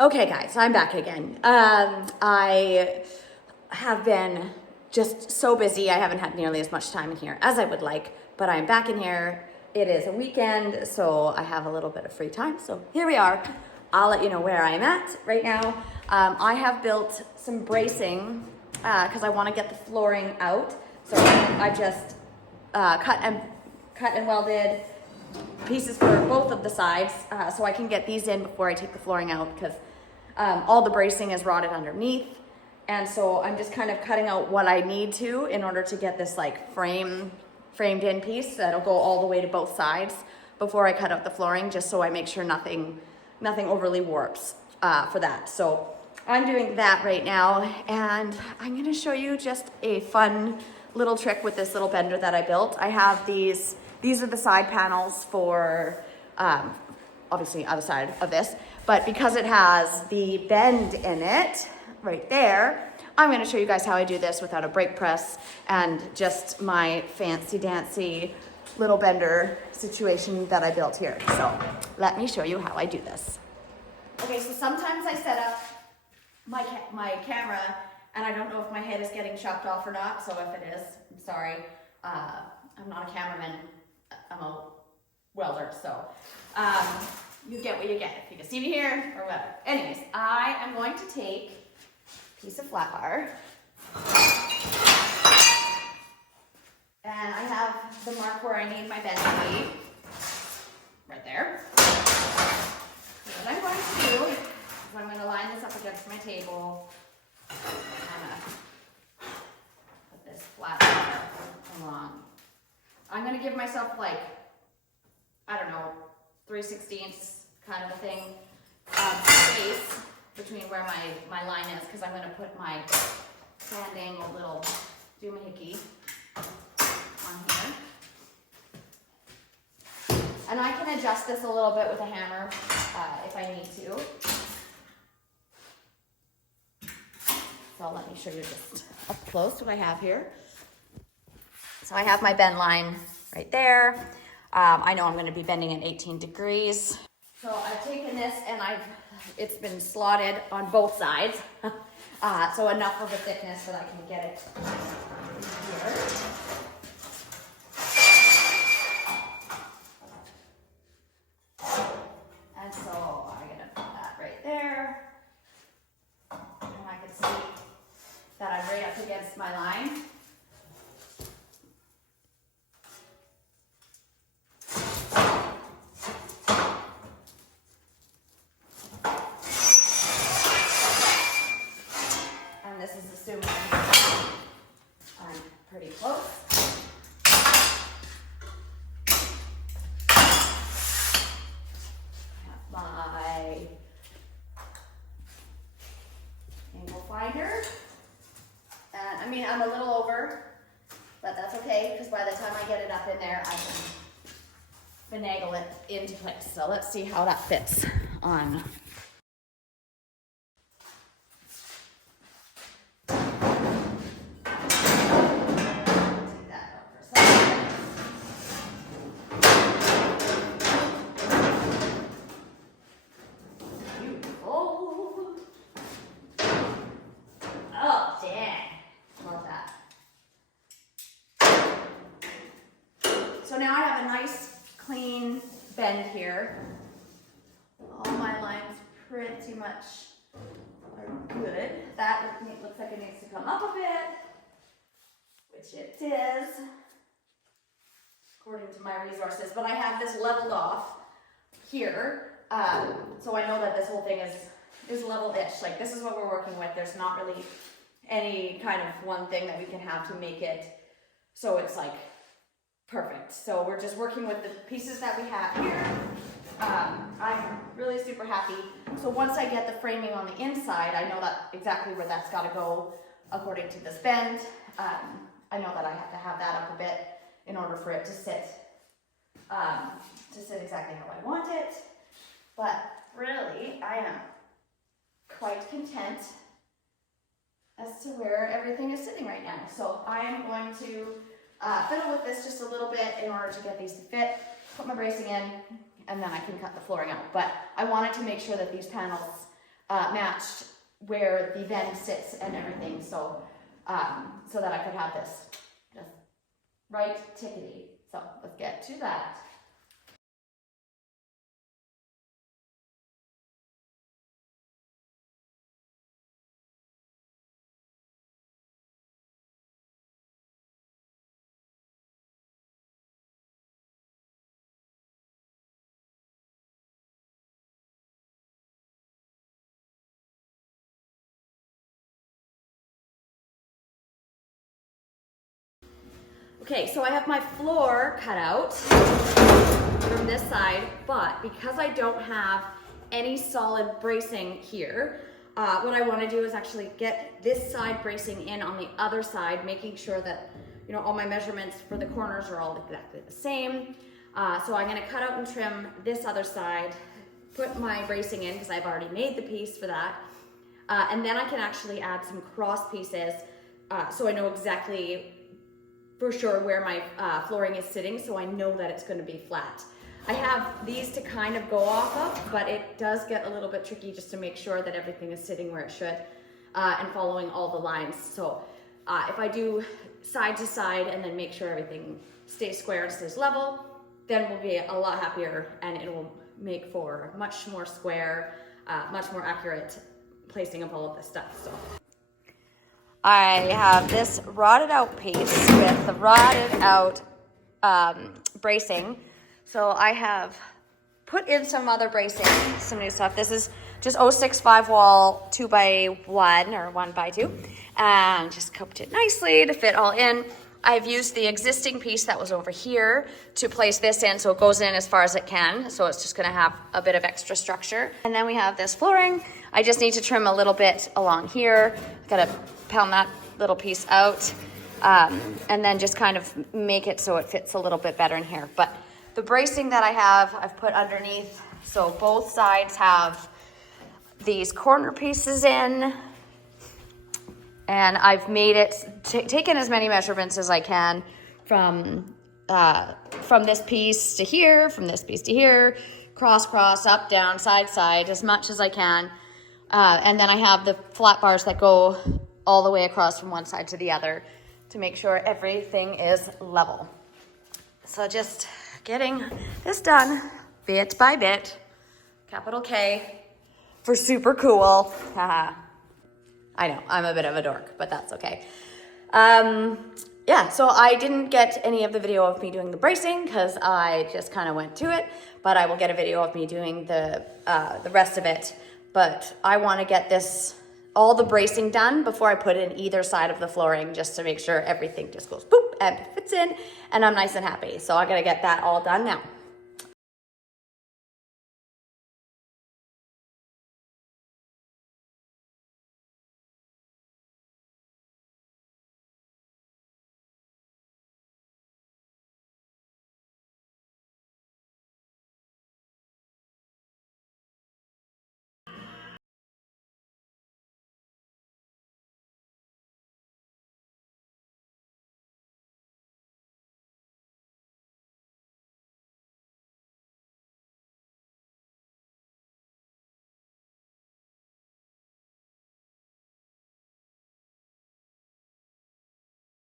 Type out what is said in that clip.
Okay guys, I'm back again. I have been just so busy. I haven't had nearly as much time in here as I would like, but I'm back in here. It is a weekend, so I have a little bit of free time. So here we are. I'll let you know where I'm at right now. I have built some bracing because I want to get the flooring out. So I just cut and welded pieces for both of the sides so I can get these in before I take the flooring out because all the bracing is rotted underneath. And so I'm just kind of cutting out what I need to in order to get this like framed in piece that'll go all the way to both sides before I cut out the flooring, just so I make sure nothing overly warps for that. So I'm doing that right now, and I'm gonna show you just a fun little trick with this little bender that I built. I have these are the side panels for obviously other side of this, but because it has the bend in it right there, I'm going to show you guys how I do this without a brake press and just my fancy dancy little bender situation that I built here. So let me show you how I do this. Okay, so sometimes I set up my camera and I don't know if my head is getting chopped off or not, so if it is, I'm sorry. I'm not a cameraman, I'm a welder, so you get what you get. If you can see me here or whatever. Anyways, I am going to take a piece of flat bar and I have the mark where I need my bend to be, right there. So what I'm going to do is I'm going to line this up against my table. I'm going to put this flat bar along. I'm going to give myself like, I don't know, 3/16 kind of a thing, space between where my line is, because I'm going to put my sand angle little doohickey on here. And I can adjust this a little bit with a hammer if I need to. So let me show you just up close what I have here. So I have my bend line right there. I know I'm going to be bending at 18 degrees. So I've taken this and it's been slotted on both sides. So enough of a thickness that I can get it here. And so I'm going to put that right there. And I can see that I'm right up against my line. This is assuming I'm pretty close. I have my angle finder. And I mean, I'm a little over, but that's okay, because by the time I get it up in there, I can finagle it into place. So let's see how that fits on. So now I have a nice clean bend here. All my lines pretty much are good. That looks like it needs to come up a bit, which it is, according to my resources. But I have this leveled off here, so I know that this whole thing is level-ish. Like, this is what we're working with. There's not really any kind of one thing that we can have to make it so it's like perfect. So we're just working with the pieces that we have here. I'm really super happy. So once I get the framing on the inside, I know that exactly where that's got to go according to this bend. I know that I have to have that up a bit in order for it to sit exactly how I want it. But really, I am quite content as to where everything is sitting right now. So I am going to fiddle with this just a little bit in order to get these to fit, put my bracing in, and then I can cut the flooring out. But I wanted to make sure that these panels matched where the vent sits and everything, so so that I could have this just right tickety. So let's get to that. Okay, so I have my floor cut out from this side, but because I don't have any solid bracing here, what I want to do is actually get this side bracing in on the other side, making sure that, you know, all my measurements for the corners are all exactly the same. So I'm going to cut out and trim this other side, put my bracing in because I've already made the piece for that, and then I can actually add some cross pieces so I know exactly for sure where my flooring is sitting, so I know that it's going to be flat. I have these to kind of go off of, but it does get a little bit tricky just to make sure that everything is sitting where it should and following all the lines. So if I do side to side and then make sure everything stays square and stays level, then we'll be a lot happier and it will make for much more square, much more accurate placing of all of this stuff. So I have this rotted out piece with the rotted out bracing. So I have put in some other bracing, some new stuff. This is just 065 wall 2x1 or 1x2, and just cupped it nicely to fit all in. I've used the existing piece that was over here to place this in so it goes in as far as it can. So it's just gonna have a bit of extra structure. And then we have this flooring. I just need to trim a little bit along here. Gotta pound that little piece out and then just kind of make it so it fits a little bit better in here. But the bracing that I have, I've put underneath. So both sides have these corner pieces in. And I've made it, taken as many measurements as I can from this piece to here, from this piece to here, cross, cross, up, down, side, side, as much as I can. And then I have the flat bars that go all the way across from one side to the other to make sure everything is level. So just getting this done bit by bit, capital K for super cool. I know, I'm a bit of a dork, but that's okay. Yeah, so I didn't get any of the video of me doing the bracing because I just kind of went to it, but I will get a video of me doing the rest of it. But I want to get all the bracing done before I put in either side of the flooring, just to make sure everything just goes boop and fits in and I'm nice and happy. So I gotta get that all done now.